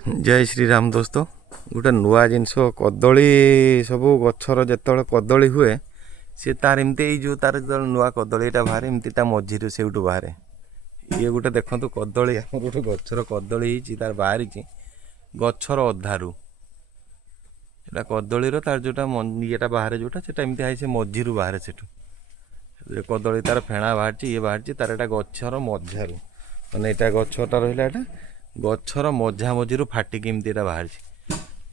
जय श्री राम दोस्तों। गोटे नुआ जिनस कदली सब गचर जो कदली हुए सी तार एमती जो तार जो नुआ कदलीटा बाहर एमती मझी से बाहर ये गोटे देखो कदली आम गोटे गचर कदली तार बाहरी गचर अधारू एटा कदलीर तार जोटा ये बाहर जोटा से एमती मझी बाहर से कदली तार फेणा बाहर ये बाहर तार एटा गचर मझारू मैंने यहाँ गछटा रहा है गचर मझा मझी फाटिक एमती बाहर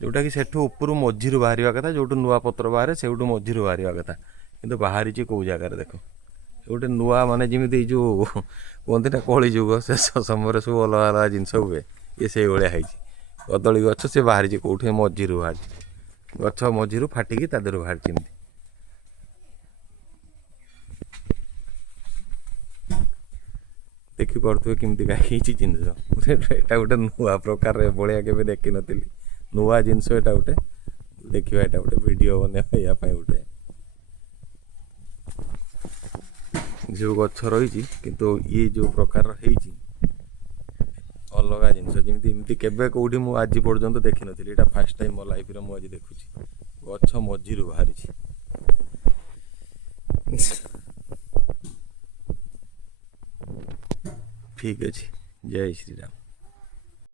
जोटा कि सेठू ऊपर मझी बाहर कथा जो नुआ पत्र बाहर से मझी बाहर कथा कि बाहरी कौ जगार देख गोटे नुआ माने जमी जो कहते ना कली जुग शेष समय सब अलग अलग जिनस हुए ये से भाई कदली गछ से बाहरी कौटे मझी बाहर गछ मझी फाटिकी ता देहर बाहर एमती देखिपे केमती कहीं जिनस यहाँ गोटे नुआ प्रकार भाया के देखी नी नुआ जिनस यहाँ गोटे देखा यहाँ गोटे वीडियो बनवाई गोटे जो गछ रही किंतु ये जो प्रकार अलग जिनस जमी केवे कौटी मुझे आज पर्यंत देखी नी यहाँ फास्ट टाइम मो लाइफ मुझे देखुची गछ मझी बाहरी ठीक अच्छे। जय श्री राम।